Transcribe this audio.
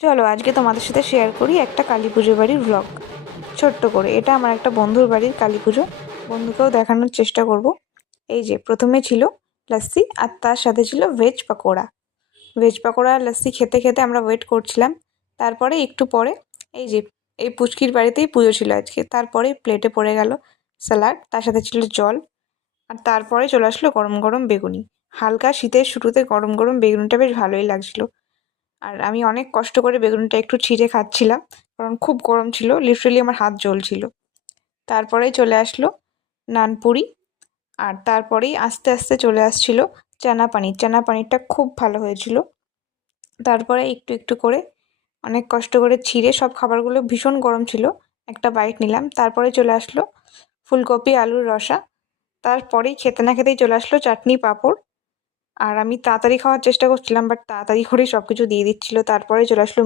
চলো আজকে তোমাদের সাথে শেয়ার করি একটা কালী পুজো বাড়ির ব্লগ ছোট্ট করে। এটা আমার একটা বন্ধুর বাড়ির কালী পুজো, বন্ধুকেও দেখানোর চেষ্টা করব। এই যে প্রথমে ছিল লাস্সি আর তার সাথে ছিল ভেজ পাকোড়া। ভেজ পাকোড়া আর লাস্সি খেতে খেতে আমরা ওয়েট করছিলাম। তারপরে একটু পরে এই যে এই পুচকির বাড়িতেই পুজো ছিল আজকে, তারপরে প্লেটে পড়ে গেল স্যালাড, তার সাথে ছিল জল, আর তারপরে চলে আসলো গরম গরম বেগুনি। হালকা শীতের শুরুতে গরম গরম বেগুনিটা বেশ ভালোই লাগছিল। আর আমি অনেক কষ্ট করে বেগুনটা একটু ছিঁড়ে খাচ্ছিলাম, কারণ খুব গরম ছিল, লিটারেলি আমার হাত জ্বলছিল। তারপরেই চলে আসলো নানপুরি, আর তারপরেই আস্তে আস্তে চলে আসছিল চানা পানির। চানা পানিরটা খুব ভালো হয়েছিল। তারপরে একটু একটু করে অনেক কষ্ট করে ছিঁড়ে, সব খাবারগুলো ভীষণ গরম ছিল, একটা বাইট নিলাম। তারপরে চলে আসলো ফুলকপি আলুর রসা। তারপরেই খেতে না খেতেই চলে আসলো চাটনি পাঁপড়। আর আমি তাড়াতাড়ি খাওয়ার চেষ্টা করছিলাম, বাট তাড়াতাড়ি করেই সব কিছু দিয়ে দিচ্ছিল। তারপরে চলে আসলো